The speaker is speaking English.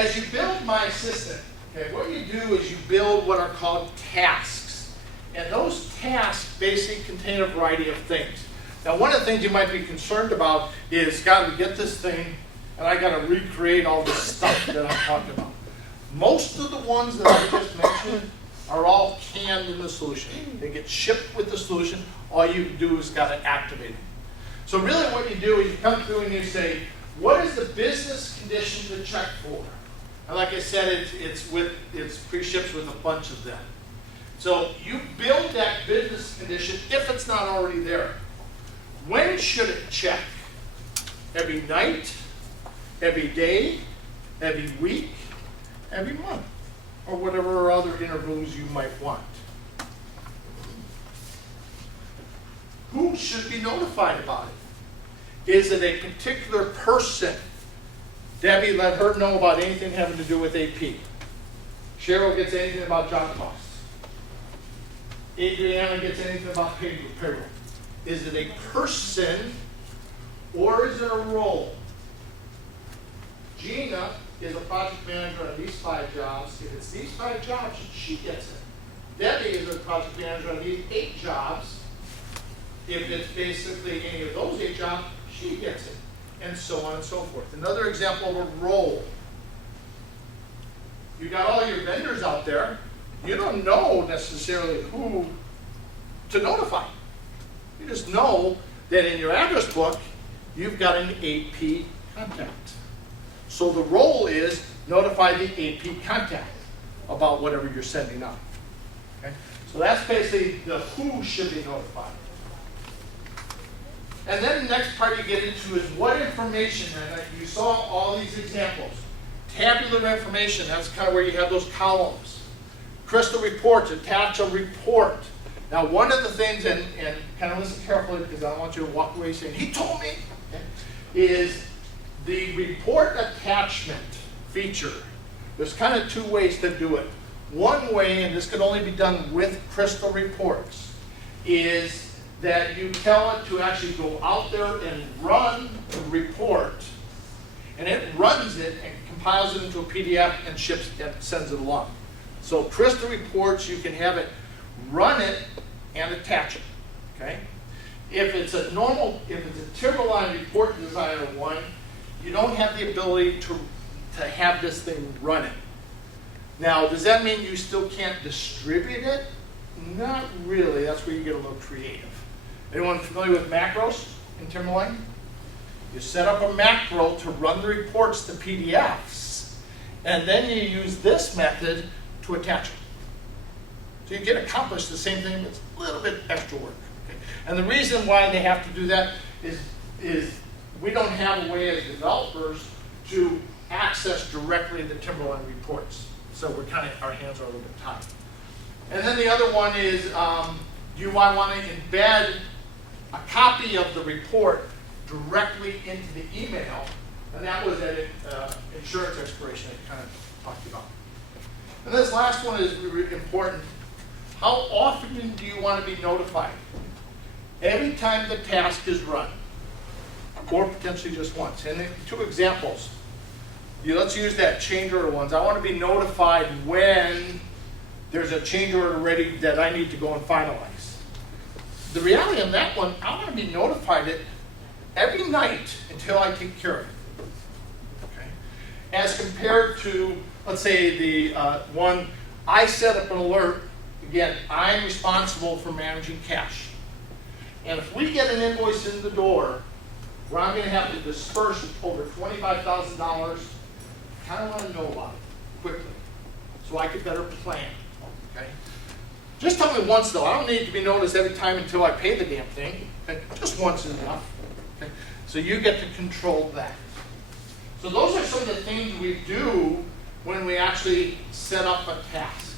As you build MyAssistant, okay, what you do is you build what are called tasks. And those tasks basically contain a variety of things. Now, one of the things you might be concerned about is, got to get this thing, and I got to recreate all this stuff that I'm talking about. Most of the ones that I just mentioned are all canned in the solution. They get shipped with the solution. All you do is got to activate it. So really what you do is you come through and you say, what is the business condition to check for? And like I said, it's pre-shipped with a bunch of them. So you build that business condition if it's not already there. When should it check? Every night? Every day? Every week? Every month? Or whatever other intervals you might want. Who should be notified about it? Is it a particular person? Debbie, let her know about anything having to do with AP. Cheryl gets anything about job costs. Adriana gets anything about payroll. Is it a person or is it a role? Gina is a project manager on these 5 jobs. If it's these 5 jobs, she gets it. Debbie is a project manager on these 8 jobs. If it's basically any of those 8 jobs, she gets it. And so on and so forth. Another example of a role. You got all your vendors out there. You don't know necessarily who to notify. You just know that in your address book, you've got an AP contact. So the role is notify the AP contact about whatever you're sending out. Okay? So that's basically the who should be notified. And then the next part you get into is what information, and you saw all these examples. Tabular information, that's kind of where you have those columns. Crystal reports, attach a report. Now one of the things, and kind of listen carefully because I don't want you to walk away saying, he told me, okay, is the report attachment feature. There's kind of 2 ways to do it. One way, and this can only be done with Crystal reports, is that you tell it to actually go out there and run the report, and it runs it and compiles it into a PDF and ships and sends it along. So Crystal reports, you can have it run it and attach it. Okay? If it's a Timberline report designer one, you don't have the ability to have this thing running. Now, does that mean you still can't distribute it? Not really. That's where you get a little creative. Anyone familiar with macros in Timberline? You set up a macro to run the reports to PDFs, and then you use this method to attach them. So you can accomplish the same thing, but it's a little bit extra work. Okay? And the reason why they have to do that is we don't have a way as developers to access directly the Timberline reports. So we're kind of, our hands are a little bit tied. And then the other one is, you might want to embed a copy of the report directly into the email, and that was at insurance expiration I kind of talked about. And this last one is really important. How often do you want to be notified? Every time the task is run, or potentially just once. And 2 examples. Let's use that change order ones. I want to be notified when there's a change order ready that I need to go and finalize. The reality on that one, I want to be notified it every night until I take care of it. Okay? As compared to, let's say, the one, I set up an alert. Again, I'm responsible for managing cash. And if we get an invoice in the door where I'm going to have to disperse over $25,000, I kind of want to know about it quickly so I could better plan. Okay? Just tell me once, though. I don't need to be noticed every time until I pay the damn thing. Okay? Just once is enough. Okay? So you get to control that. So those are some of the things we do when we actually set up a task.